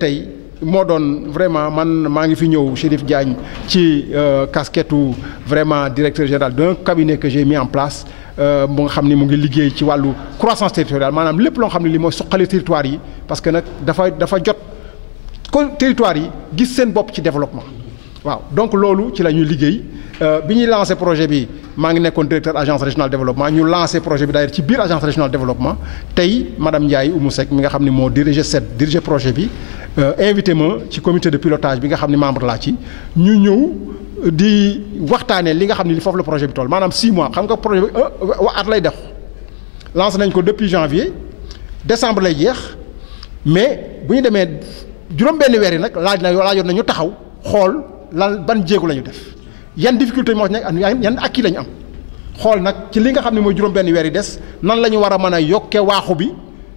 tey moo doon vraiment man maa ngi fi ñëw Chérif Diagne ci casquette vraiment directeur général d'un cabinet que j'ai mis en place mu nga xam ni mu ngi liggéey ci wàllu croissance territoriale maanaam lépp loo xam ne li mooy suqali territoire yi parce que nag dafa jot ko territoire yi gis seen bopp ci développement waaw donc loolu ci la ñuy liggéey bi ñuy lancé projet bi maa ngi nekkoon directeur agence régionale développement ñu lancé projet bi d'ailleurs ci biir agence régionale développement tey madame Ndiaye Oumou Seck mi nga xam ne moo dirigé projet bi invité ma ci comité de pilotage bi nga xam ne membre laa ci ñu ñëw di waxtaanee li nga xam ne li foofu la projet bi toll maanaam 6 mois xam nga projet bi at lay def lancé nañ ko depuis janvier décembre lay jeex mais bu ñu demee juróom-benn weer yi nag laajoon na ñu taxaw xool lan ban jéego la ñu def yan difficulté moo ci nekk yan acquis la ñu am xool nag ci li nga xam ne mooy juróom-benn weer yi des nan la ñu war a mën a yokke waaxu bi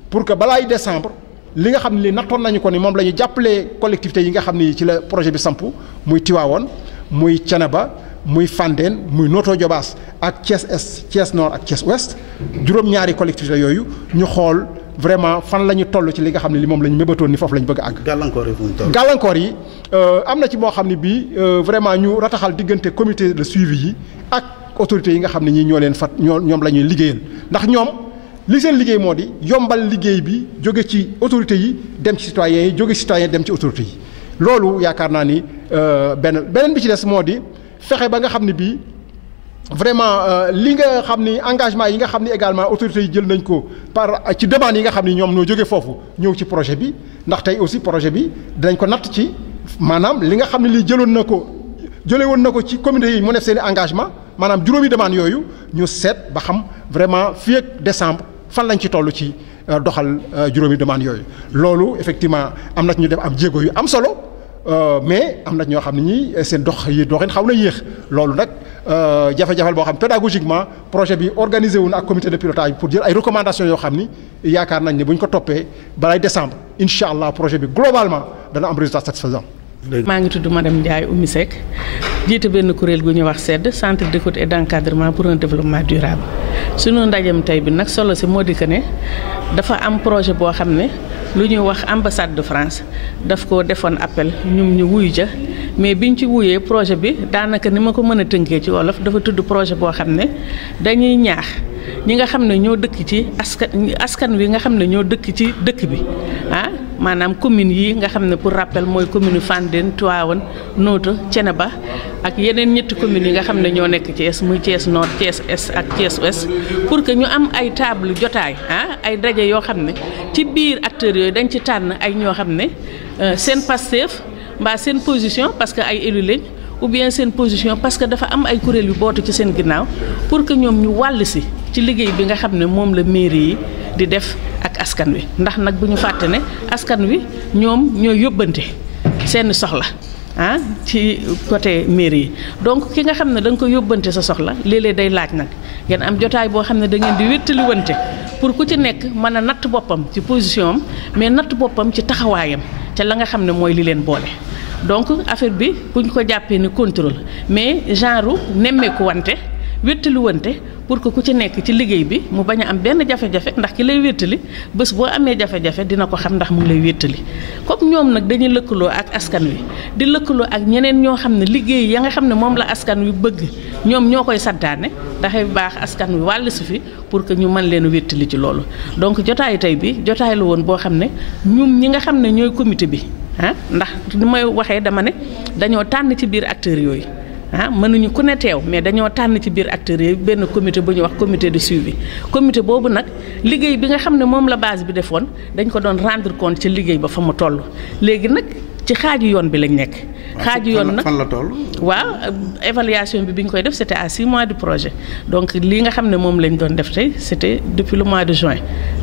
pour que balaay décembre li nga xam ne li nattoon nañu ko ni moom la ñu jàppalee collectivités yi nga xam ni ci la projet bi samp muy Tivaouane muy Thiénaba muy Fandène muy Notto Diobass ak Thiès Est Thiès Nord ak Thiès Ouest juróom-ñaari collectivités yooyu ñu xool vraiment fan la ñu toll ci li nga xam ne li moom la ñu mébatoon ni foofu la ñu bëgg a àgg. gàllankoor yi am na ci moo xam ne bii vraiment ñu rataxal diggante comité de suivi yi ak autorités yi nga xam ne ñii ñoo leen ñoom la ñuy liggéeyal ndax ñoom li seen liggéey moo di yombal liggéey bi jóge ci autorités yi dem ci citoyens yi jóge ci citoyens dem ci autorités yi loolu yaakaar naa ni beneen bi ci des moo di fexe ba nga xam ne bii vraiment li nga xam ni engagement yi nga xam ni également autorités yi jël nañ ko ci demande yi nga xam ni ñoom ñoo jógee foofu ñëw ci projet bi ndax tey aussi projet bi dinañ ko natt ci maanaam li nga xam ne lii jële woon na ko ci communauté yi mu def seen i engagement maanaam juróomi demande yooyu ñu seet ba xam vraiment fii ak décembre fan lañ ci toll ci doxal juróomi demande yooyu loolu effectivement am na ñu def am jéego yu am solo mais am na ñoo xam ne ñii seen doxin xaw na yéex loolu nag jafe-jafe boo xam pédagogiquement projet bi organisé wu na ak comité de pilotage pour jël ay recommandations yoo xam ni yaakaar nañ ne bu ñu ko toppee balay décembre incha allah projet bi globalement dana am résultat satisfaisant. maa ngi tudd madame Ndiaye Oumou Seck jiite benn kuréel gu ñuy wax CED centre d'écoute et d'encadrement pour un développement durable sunu ndajem tey bi nag solo si moo di que ne dafa am projet boo xam ne lu ñuy wax ambassade de France daf ko defoon appel ñum ñu wuyu ja mais biñ ci wuyee projet bi daanaka ni ma ko mën a tënkee ci wolof dafa tudd projet boo xam ne dañuy ñaax ñi nga xam ne ñoo dëkk ci askan wi nga xam ne ñoo dëkk ci dëkk bi maanaam communes yi nga xam ne pour rappel mooy commune Fandène Tivaouane Notto Thiénaba ak yeneen ñetti communes yi nga xam ne ñoo nekk Thiès muy Thiès Nord Thiès Est ak Thiès Ouest pour que ñu am ay table jotaay ay daje yoo xam ne ci biir acteurs yooyu dañ ci tànn ay ñoo xam ne seen Pastef mbaa seen position parce que ay élus lañ ou bien seen position parce que dafa am ay kuréel yu bootu ci seen ginnaaw pour que ñoom ñu wàll si ci liggéey bi nga xam ne moom la mairie yi di def ak askan wi ndax nag bu ñu fàtte ne askan wi ñoom ñoo yóbbante seen soxla ci côté mairie yi donc ki nga xam ne da nga ko yóbbante sa soxla léeg-léeg day laaj nag ngeen am jotaay boo xam ne da ngeen di wéttali wante pour ku ci nekk mën a natt boppam ci position am mais natt boppam ci taxawaayam ca la nga xam ne mooy li leen boole donc affaire bi buñ ko jàppee ni contrôle mais genre nemmeeku wante wéttali wante pour que ku ci nekk ci liggéey bi mu bañ a am benn jafe-jafe ndax ki lay wéttali bés boo amee jafe-jafe dina ko xam ndax mu ngi lay wéttali comme ñoom nag dañuy lëkkaloo ak askan wi di lëkkaloo ak ñeneen ñoo xam ne liggéey ya nga xam ne moom la askan wi bëgg ñoom ñoo koy santaane dafay baax askan wi wàll si fi pour que ñu mën leen wéttali ci loolu donc jotaayu tey bi jotaay la woon boo xam ne ñun ñi nga xam ne ñooy comité bi ndax ni may waxee dama ne dañoo tànn ci biir acteurs yooyu mënuñu ku ne teew mais dañoo tànn ci biir acteurs yi benn comité bu ñuy wax comité de suivi comité boobu nag liggéey bi nga xam ne moom la base bi defoon dañ ko doon rendre compte ci liggéey ba fa mu toll léegi nag ci xaaju yoon bi lañ nekk. xaaju yoon nag fan la toll. waaw évaluation bi ñu koy def c'était à 6 mois du projet donc lii nga xam ne moom lañ doon def tey c'était depuis le mois de juin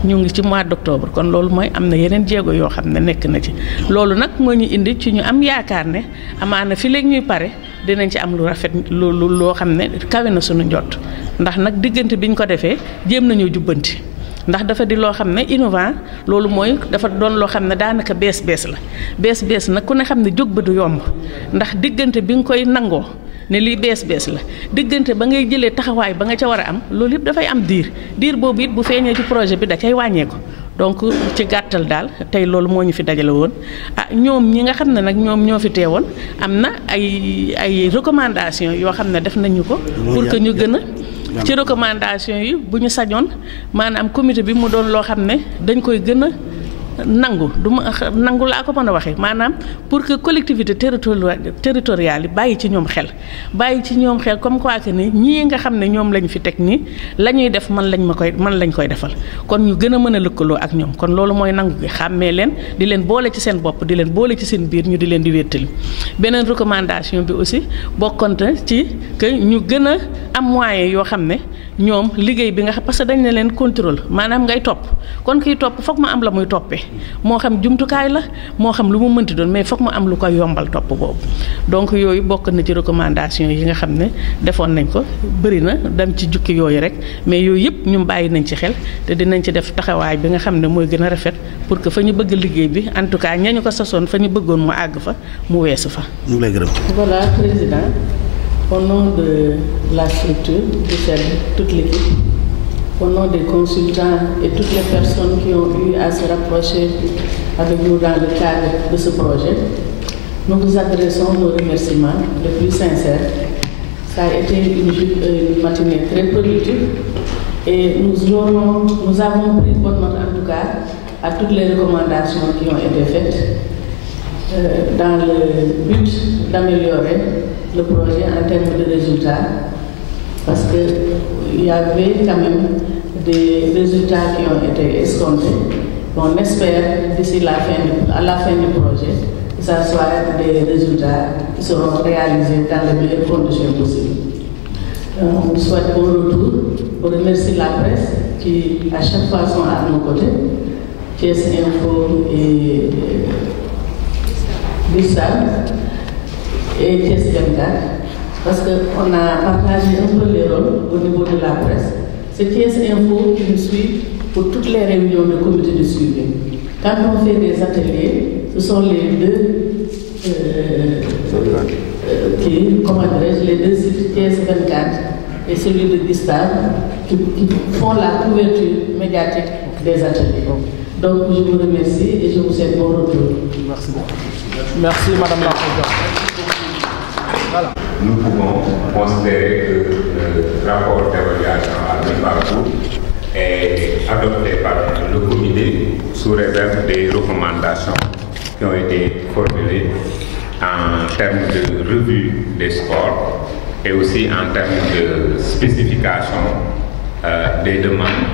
ñu ngi ci mois d'octobre kon loolu mooy am na yeneen jéego yoo xam ne nekk na ci loolu nag moo ñu indi ci ñu am yaakaar ne amaana fi léegi ñuy pare dinañ ci am lu rafet loo xam ne kawe na suñu njott ndax nag diggante bi ñu ko defee jéem nañoo jubbanti. ndax dafa di loo xam ne innovant loolu mooy dafa doon loo xam ne daanaka bees la bees nag ku ne xam ne jóg ba du yomb ndax diggante bi nga koy nangoo ne lii bees la diggante ba ngay jëlee taxawaay ba nga ca war a am loolu yëpp dafay am diir boobu it bu feeñee ci projet bi da cay wàññeeku donc ci gàttal daal tey loolu moo ñu fi dajale woon ñoom ñi nga xam ne nag ñoom ñoo fi teewoon am na ay recommandations yoo xam ne def nañu ko pour que ñu gën a ci recommandation yi bu ñu sañoon maanaam comité bi mu doon loo xam ne dañ koy gën a nangu du ma nangu laa ko mën a waxee maanaam pour que collectivité territoriale yi bàyyi ci ñoom xel comme quoi que ni ñii nga xam ne ñoom lañ fi teg nii la ñuy def man lañ koy defal kon ñu gën a mën a lëkkaloo ak ñoom kon loolu mooy nangu gi xàmmee leen di leen boole ci seen bopp di leen boole ci seen biir ñu di leen di wéttali beneen recommandation bi aussi bokkonte ci que ñu gën a am moyen yoo xam ne ñoom liggéey bi nga xam parce que dañ ne leen contrôle maanaam ngay topp kon kiy topp foog ma am la muy toppee moo xam jumtukaay la moo xam lu mu mënti doon mais foog mu am lu koy yombal topp boobu donc yooyu bokk na ci recommandation yi nga xam ne defoon nañ ko bëri na dem ci jukki yooyu rek mais yooyu yëpp ñu bàyyi nañ ci xel te dinañ ci def taxawaay bi nga xam ne mooy gën a rafet pour que fa ñu bëgg liggéey bi en tout cas ñañu ko sasoon fa ñu bëggoon mu àgg fa mu weesu fa. ñu ngi lay gërëm. Voilà, président, au nom de la structure du CED, toute l'équipe, au nom des consultants et toutes les personnes qui ont eu à se rapprocher avec nous dans le cadre de ce projet, nous vous adressons nos remerciements les plus sincères. Ça a été une matinée très productive et nous avons pris bonne note en tout cas à toutes les recommandations qui ont été faites dans le but d'améliorer le projet en termes de résultats, parce qu'il y avait quand même des résultats qui ont été escomptés. On espère d'ici à la fin du projet que ça soit des résultats qui seront réalisés dans les meilleures conditions possibles. On vous souhaite bon retour. On remercie la presse qui à chaque fois sont à nos côtés, Thiès Info et Bissam et Thiès 24, parce qu'on a partagé un peu les rôles au niveau de la presse. C'est Thiès Info qui nous suit pour toutes les réunions de comité de suivi. Quand on fait des ateliers, ce sont les deux les deux sites Thiès 24 et celui de Gustave qui font la couverture médiatique des ateliers. Donc je vous remercie et je vous souhaite bon retour. Merci beaucoup. Merci Madame la Présidente. Voilà. Nous pouvons considérer que le rapport d'évaluation à mi-parcours est adopté par le comité sous réserve des recommandations qui ont été formulées en termes de revue des scores et aussi en termes de spécification des demandes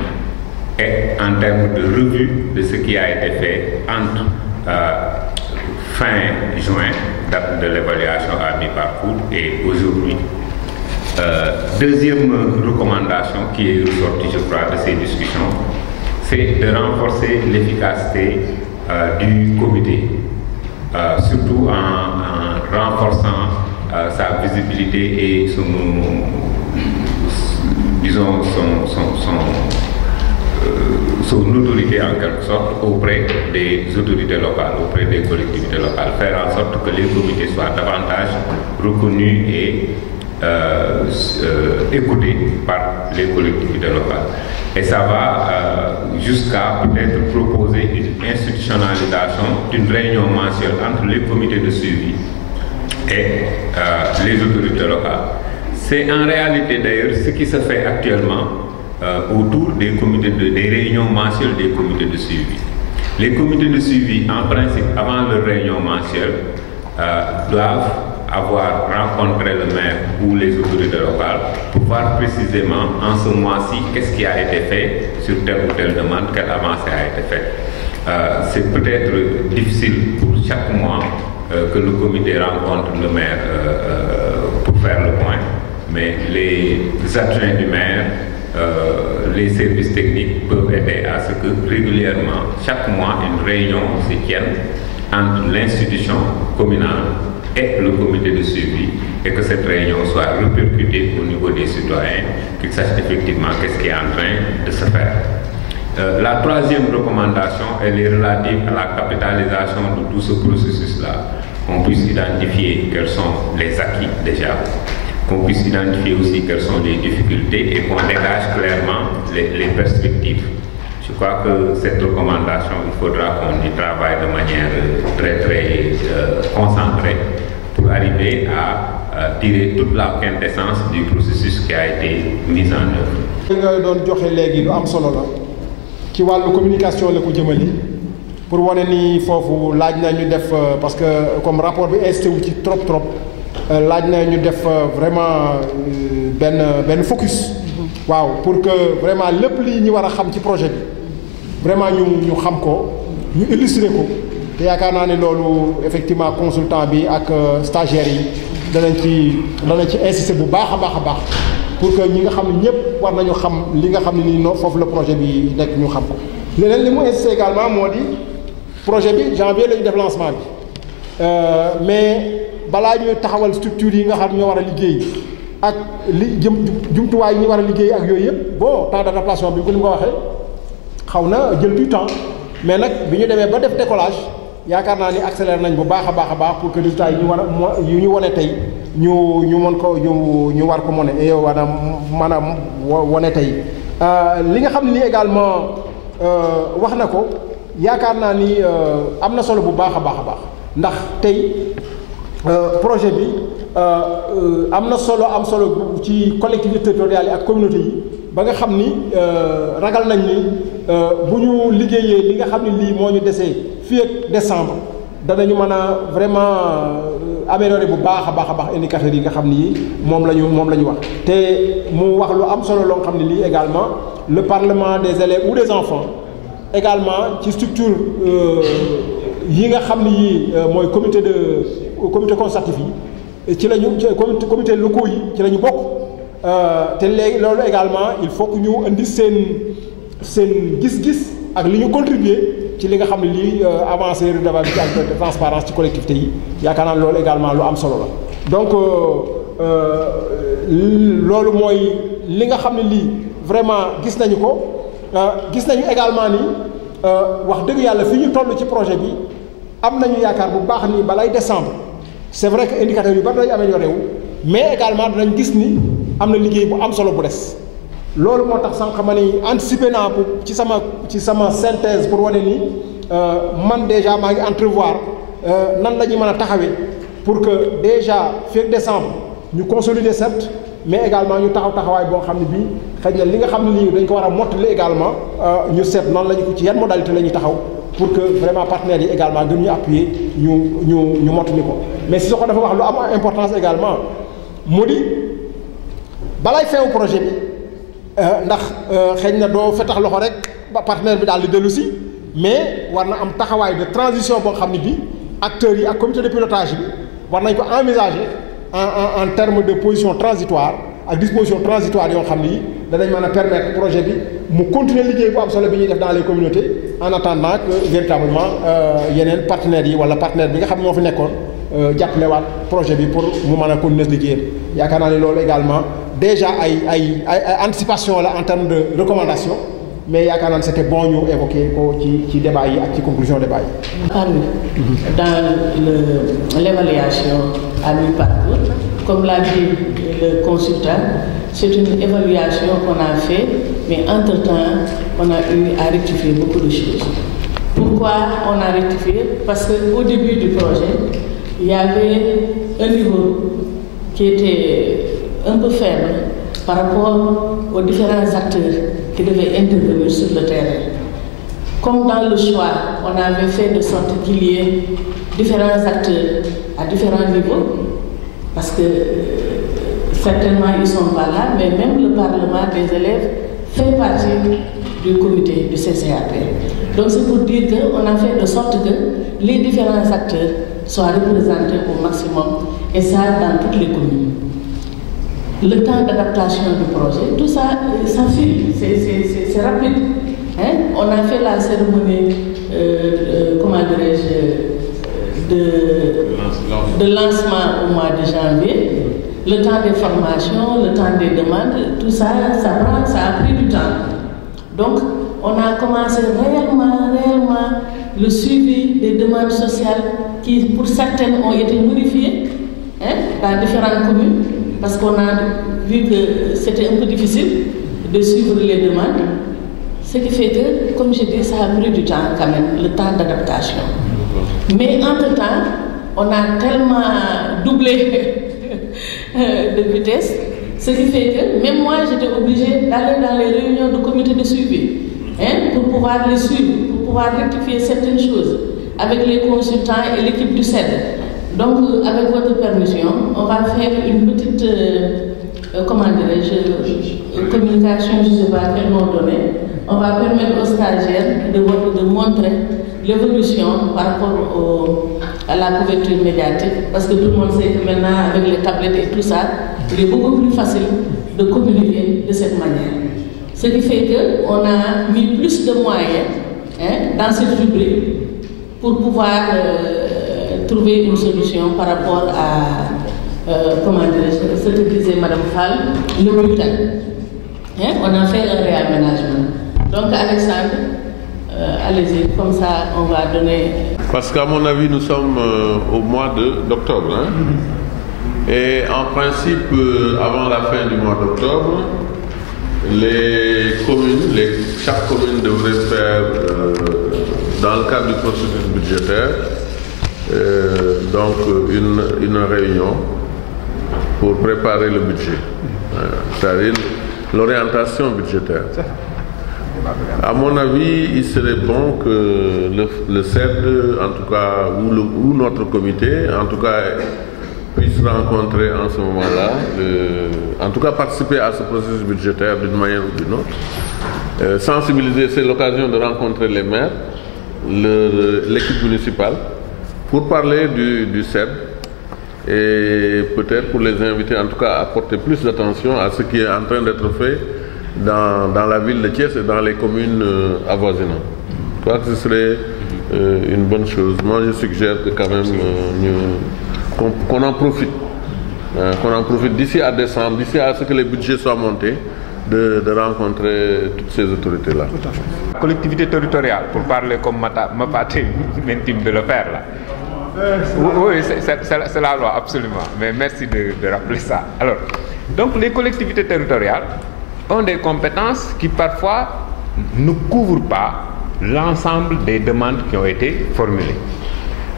et en termes de revue de ce qui a été fait entre fin juin, date de l'évaluation à mi-parcours, et aujourd'hui. Deuxième recommandation qui est ressortie, je crois, de ces discussions, c'est de renforcer l'efficacité du comité, surtout en renforçant sa visibilité et son autorité en quelque sorte auprès des autorités locales, auprès des collectivités locales, faire en sorte que les comités soient davantage reconnus et écoutés par les collectivités locales. Et ça va jusqu'à peut-être proposer une institutionnalisation d'une réunion mensuelle entre les comités de suivi et les autorités locales. C'est en réalité d'ailleurs ce qui se fait actuellement autour des réunions mensuelles des comités de suivi. Les comités de suivi, en principe, avant leur réunion mensuelle, doivent avoir rencontré le maire ou les autorités locales pour voir précisément en ce mois-ci qu'est-ce qui a été fait sur telle ou telle demande, quelle avancée a été faite. C'est peut-être difficile pour chaque mois que le comité rencontre le maire pour faire le point, mais les adjoints du maire, les services techniques peuvent aider à ce que régulièrement, chaque mois, une réunion se tienne entre l'institution communale et le comité de suivi et que cette réunion soit répercutée au niveau des citoyens, qu'ils sachent effectivement qu'est-ce qui est en train de se faire. La troisième recommandation, elle est relative à la capitalisation de tout ce processus-là. Qu'on puisse identifier quels sont les acquis déjà, qu'on puisse identifier aussi quelles sont les difficultés et qu'on dégage clairement les perspectives. Je crois que cette recommandation, il faudra qu'on y travaille de manière très concentrée pour arriver à tirer toute la quintessence du processus qui a été mis en œuvre. li nga doon joxe léegi lu am solo la ci wàllu communication la ko jëmale pour wane ni foofu laaj na ñu def parce que comme rapport bi insisté wu ci trop laaj na ñu def vraiment benn focus. waaw pour que vraiment lépp li ñu war a xam ci projet bi vraiment ñu xam ko ñu illustrer ko te yaakaar naa ne loolu effectivement consultant bi ak stagiaires yi danañ ci insister bu baax a baax pour que ñi nga xam ne ñëpp war nañu xam li nga xam ne nii foofu la projet bi nekk ñu xam ko. leneen li mu insister également moo di projet bi janvier la ñu def lancement bi mais balaa ñuy taxawal structure yi nga xam ñoo war a liggéey ak li jumtuwaay yi ñu war a liggéey ak yooyu yëpp bon temps d'adaptation bi ko ni ma ko waxee xaw na jël du temps mais nag bi ñu demee ba def décollage yaakaar naa ni accéléré nañ bu baax a baax pour que résultats yi ñu war a yu ñu wane tey ñu mën ko ñu war ko mën a maanaam wane tey li nga xam ni également wax na ko yaakaar naa ni am na solo bu baax a baax ndax tey projet bi am solo ci collectivités territoriales yi ak communauté yi ba nga xam ni ragal nañ ni bu ñu liggéeyee li nga xam ne lii moo ñu desee fii ak décembre danañu mën a vraiment améliorer bu baax a baax indicateurs yi nga xam ni moom la ñu wax te mu wax lu am solo loo xam ne lii également le parlement des élèves ou des enfants également ci structure yi nga xam ni yii mooy comité consultatif yi ci la ñu comité locaux yi ci la ñu bokk te léegi loolu également il faut que ñu indi seen gis-gis ak li ñu contribuer ci li nga xam ne lii avancée redevabilité ak transparence ci collectivité yi yaakaar naa loolu également lu am solo la donc loolu mooy li nga xam ne lii vraiment gis nañu ko gis nañu également ni wax dëgg yàlla fi ñu toll ci projet bi am nañu yaakaar bu baax ni balay décembre c'est vrai que indicateurs yu bari dañu amélioré wu mais également danañ gis ni am na liggéey bu am solo bu des loolu moo tax sànq ma ni anticiper naa ci sama synthèse pour wane ni man déjà maa ngi entrevoir nan la ñuy mën a taxawee pour que déjà fii décembre ñu consolider certes mais également ñu taxawaay boo xam ne bii xëy na li nga xam ne lii dañ ko war a mottali également ñu seet noonu la ñu ko ci yan modalité la ñuy taxaw pour que vraiment partenaires yi également gën ñu appuyer ñu mottali ko mais si dafa wax lu am importance également mu di balay feewu projet bi ndax xëy na doo fetax loxo rek ba partenaire bi daal di dellu si mais war na am taxawaay de transition boo xam ne bi acteurs yi ak comité de pilotage bi war nañ ko envisager en termes de position transitoire ak disposition transitoire yoo xam ni danañ mën a permettre projet bi mu continuer liggéey bu am solo bi ñuy def dans les communautés en attendant que véritablement yeneen partenaires yi wala partenaire bi nga xam ne moo fi nekkoon jàppalewaat projet bi pour mu mën a continuer liggéeyam yaakaar naa ne loolu également déjà ay anticipation la en termes de recommandation mais yaakaar naa ne c'était bon ñu évoquer ko ci débat yi ak ci conclusion débat yi. Dans l'évaluation à mi-parcours, comme l'a dit le consultant, c'est une évaluation qu'on a fait, mais entre-temps, on a eu à rectifier beaucoup de choses. Pourquoi on a rectifié? Parce qu'au début du projet, il y avait un niveau qui était un peu faible par rapport aux différents acteurs qui devaient intervenir sur le terrain. Comme dans le choix, on avait fait de sorte qu'il y ait différents acteurs à différents niveaux, parce que certainement ils ne sont pas là, mais même le Parlement des élèves fait partie du comité du CCAP. Donc c'est pour dire qu'on a fait de sorte que les différents acteurs soient représentés au maximum, et ça dans toutes les communes. Le temps d'adaptation du projet, tout ça, ça file, c'est rapide. Hein? On a fait la cérémonie, comment dirais-je, de lancement au mois de janvier. Le temps des formations, le temps des demandes, tout ça, ça a pris du temps. Donc, on a commencé réellement le suivi des demandes sociales qui, pour certaines, ont été modifiées dans différentes communes, parce qu'on a vu que c'était un peu difficile de suivre les demandes. Ce qui fait que, comme je dis, ça a pris du temps quand même, le temps d'adaptation. Mais entre-temps, on a tellement doublé de vitesse, ce qui fait que même moi, j'étais obligée d'aller dans les réunions du comité de suivi pour pouvoir les suivre, pour pouvoir rectifier certaines choses avec les consultants et l'équipe du CED. Donc, avec votre permission, on va faire une petite, communication, je ne sais pas quel nom donner. On va permettre aux stagiaires de montrer l'évolution par rapport à la couverture médiatique, parce que tout le monde sait que maintenant, avec les tablettes et tout ça, il est beaucoup plus facile de communiquer de cette manière. Ce qui fait qu'on a mis plus de moyens dans cette rubrique pour pouvoir trouver une solution par rapport à, ce que disait Mme Fall, le bulletin. On a fait un réaménagement. Donc, Alexandre, allez-y, comme ça, on va donner... Parce qu'à mon avis, nous sommes au mois d'octobre. Et en principe, avant la fin du mois d'octobre, les communes, chaque commune devrait faire, dans le cadre du processus budgétaire, donc une réunion pour préparer le budget, c'est-à-dire l'orientation budgétaire. À mon avis, il serait bon que le CED, en tout cas, ou notre comité, en tout cas, puisse rencontrer en ce moment-là, en tout cas participer à ce processus budgétaire d'une manière ou d'une autre. Sensibiliser, c'est l'occasion de rencontrer les maires, l'équipe municipale, pour parler du CED et peut-être pour les inviter, en tout cas, à porter plus d'attention à ce qui est en train d'être fait dans la ville de Thiès et dans les communes avoisinantes. Je crois que ce serait une bonne chose. Moi, je suggère que quand même qu'on en profite. Qu'on en profite d'ici à décembre, d'ici à ce que les budgets soient montés, de rencontrer toutes ces autorités-là. Tout à fait. La collectivité territoriale, pour parler comme ma partie m'intime de le faire là. Oui, c'est la loi, absolument. Mais merci de rappeler ça. Alors, donc les collectivités territoriales ont des compétences qui parfois ne couvrent pas l'ensemble des demandes qui ont été formulées.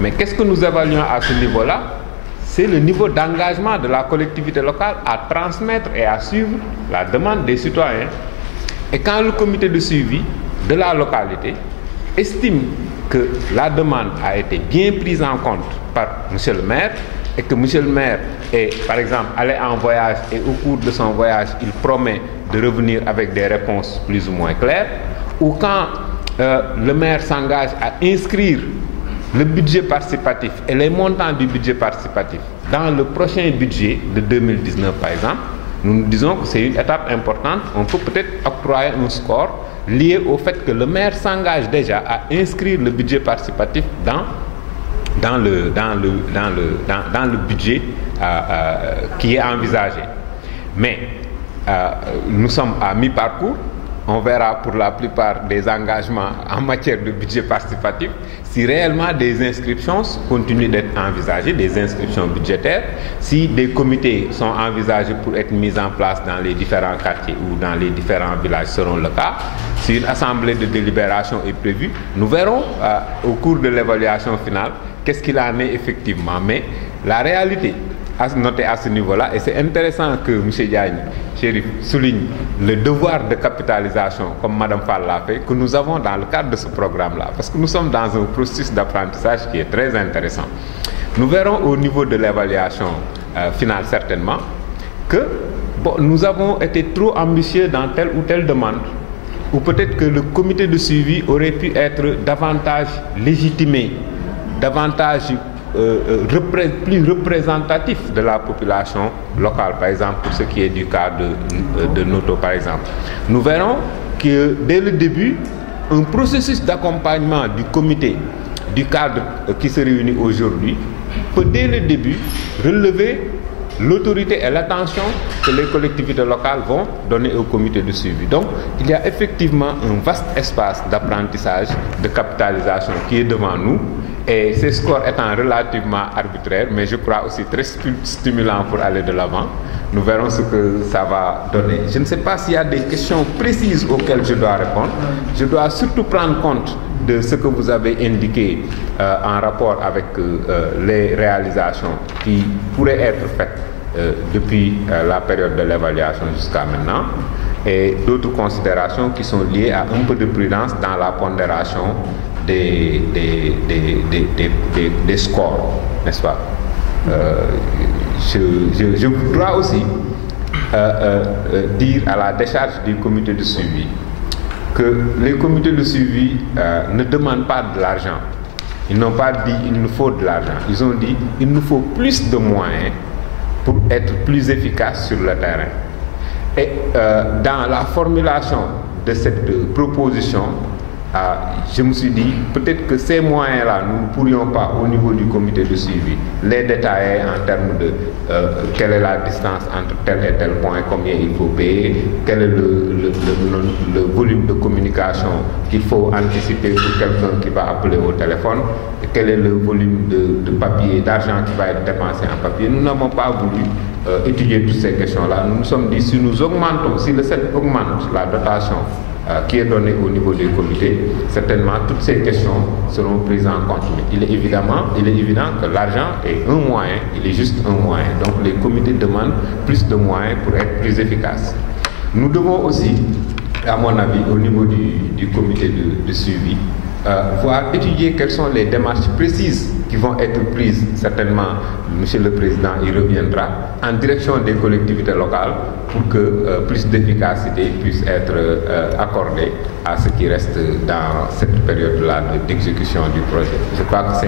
Mais qu'est-ce que nous évaluons à ce niveau-là? C'est le niveau d'engagement de la collectivité locale à transmettre et à suivre la demande des citoyens. Et quand le comité de suivi de la localité estime que la demande a été bien prise en compte par M. le maire et que M. le maire est, par exemple, allé en voyage et au cours de son voyage, il promet de revenir avec des réponses plus ou moins claires, ou quand le maire s'engage à inscrire le budget participatif et les montants du budget participatif dans le prochain budget de 2019, par exemple, nous disons que c'est une étape importante. On peut peut-être octroyer un score lié au fait que le maire s'engage déjà à inscrire le budget participatif dans le budget qui est envisagé. Mais nous sommes à mi-parcours. On verra pour la plupart des engagements en matière de budget participatif si réellement des inscriptions continuent d'être envisagées, des inscriptions budgétaires, si des comités sont envisagés pour être mis en place dans les différents quartiers ou dans les différents villages selon le cas, si une assemblée de délibération est prévue, nous verrons au cours de l'évaluation finale qu'est-ce qu'il en est effectivement. Mais la réalité à noter à ce niveau-là, et c'est intéressant que M. Diagne, Chérif, souligne le devoir de capitalisation, comme Mme Fall l'a fait, que nous avons dans le cadre de ce programme-là, parce que nous sommes dans un processus d'apprentissage qui est très intéressant. Nous verrons au niveau de l'évaluation finale certainement que nous avons été trop ambitieux dans telle ou telle demande, ou peut-être que le comité de suivi aurait pu être davantage légitimé, davantage plus représentatif de la population locale, par exemple, pour ce qui est du cas de Noto, par exemple. Nous verrons que dès le début, un processus d'accompagnement du comité, du cadre qui se réunit aujourd'hui, peut dès le début relever l'autorité et l'attention que les collectivités locales vont donner au comité de suivi. Donc, il y a effectivement un vaste espace d'apprentissage, de capitalisation qui est devant nous. Et ces scores étant relativement arbitraires, mais je crois aussi très stimulants pour aller de l'avant, nous verrons ce que ça va donner. Je ne sais pas s'il y a des questions précises auxquelles je dois répondre. Je dois surtout prendre compte de ce que vous avez indiqué en rapport avec les réalisations qui pourraient être faites depuis la période de l'évaluation jusqu'à maintenant, et d'autres considérations qui sont liées à un peu de prudence dans la pondération des scores, n'est-ce pas? Je voudrais aussi dire à la décharge du comité de suivi que les comités de suivi ne demandent pas de l'argent. Ils n'ont pas dit il nous faut de l'argent. Ils ont dit il nous faut plus de moyens pour être plus efficace sur le terrain. Et dans la formulation de cette proposition, je me suis dit peut-être que ces moyens-là, nous ne pourrions pas au niveau du comité de suivi les détailler en termes de quelle est la distance entre tel et tel point, combien il faut payer, quel est le volume de communication qu'il faut anticiper pour quelqu'un qui va appeler au téléphone, et quel est le volume de papier, d'argent qui va être dépensé en papier. Nous n'avons pas voulu étudier toutes ces questions-là. Nous nous sommes dit si nous augmentons, si le CED augmente la dotation qui est donnée au niveau des comités, certainement toutes ces questions seront prises en compte. Mais il est évident que l'argent est un moyen, il est juste un moyen. Donc les comités demandent plus de moyens pour être plus efficaces. Nous devons aussi, à mon avis, au niveau du comité de suivi, voir étudier quelles sont les démarches précises qui vont être prises, certainement, Monsieur le Président y reviendra, en direction des collectivités locales pour que plus d'efficacité puisse être accordée à ce qui reste dans cette période-là d'exécution du projet. Je crois que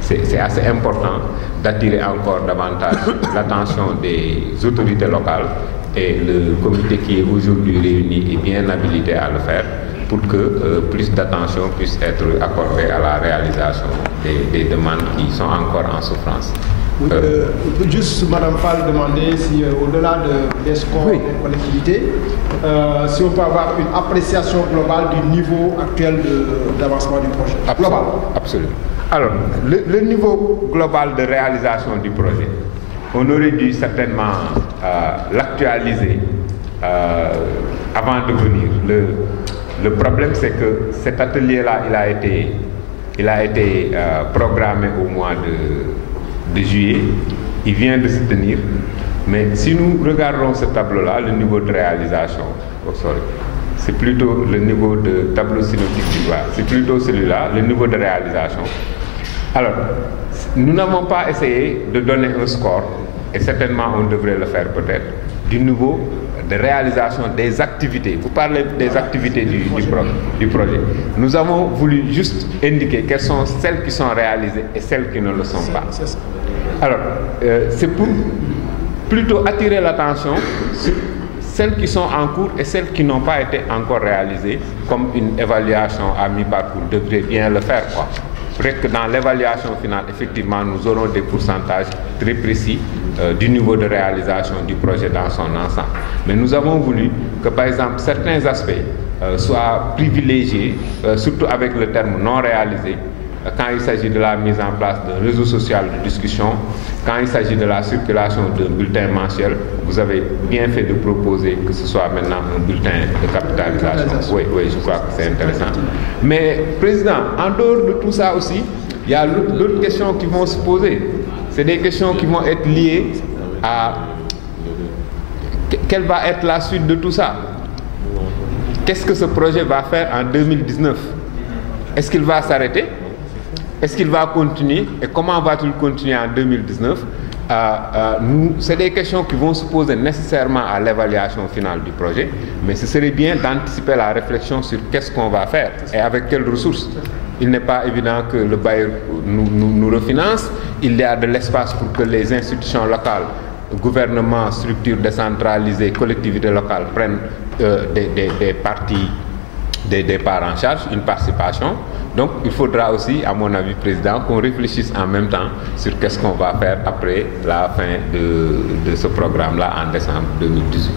c'est assez important d'attirer encore davantage l'attention des autorités locales, et le comité qui est aujourd'hui réuni est bien habilité à le faire, pour que plus d'attention puisse être accordée à la réalisation des demandes qui sont encore en souffrance. Juste, Madame Fall, demander si au-delà des scores des collectivités, si on peut avoir une appréciation globale du niveau actuel d'avancement du projet. Global. Absolument. Alors, le niveau global de réalisation du projet, on aurait dû certainement l'actualiser avant de venir. Le problème, c'est que cet atelier-là, il a été programmé au mois de juillet. Il vient de se tenir. Mais si nous regardons ce tableau-là, le niveau de réalisation, c'est plutôt le niveau de tableau synoptique du doigt. C'est plutôt celui-là, le niveau de réalisation. Alors, nous n'avons pas essayé de donner un score, et certainement on devrait le faire peut-être, du niveau de réalisation des activités. Vous parlez des activités du projet. Nous avons voulu juste indiquer quelles sont celles qui sont réalisées et celles qui ne le sont pas. Alors, c'est pour plutôt attirer l'attention sur celles qui sont en cours et celles qui n'ont pas été encore réalisées, comme une évaluation à mi-parcours devrait bien le faire, quoi. Peut-être que dans l'évaluation finale, effectivement, nous aurons des pourcentages très précis du niveau de réalisation du projet dans son ensemble. Mais nous avons voulu que, par exemple, certains aspects soient privilégiés, surtout avec le terme non réalisé, quand il s'agit de la mise en place d'un réseau social de discussion, quand il s'agit de la circulation d'un bulletin mensuel. Vous avez bien fait de proposer que ce soit maintenant un bulletin de capitalisation. Oui, je crois que c'est intéressant. Mais, Président, en dehors de tout ça aussi, il y a d'autres questions qui vont se poser. C'est des questions qui vont être liées à quelle va être la suite de tout ça. Qu'est-ce que ce projet va faire en 2019? Est-ce qu'il va s'arrêter? Est-ce qu'il va continuer? Et comment va-t-il continuer en 2019? C'est des questions qui vont se poser nécessairement à l'évaluation finale du projet, mais ce serait bien d'anticiper la réflexion sur qu'est-ce qu'on va faire et avec quelles ressources. Il n'est pas évident que le bailleur nous refinance. Il y a de l'espace pour que les institutions locales, gouvernements, structures décentralisées, collectivités locales prennent des parts en charge, une participation. Donc il faudra aussi, à mon avis, Président, qu'on réfléchisse en même temps sur qu'est-ce qu'on va faire après la fin de ce programme-là en décembre 2018.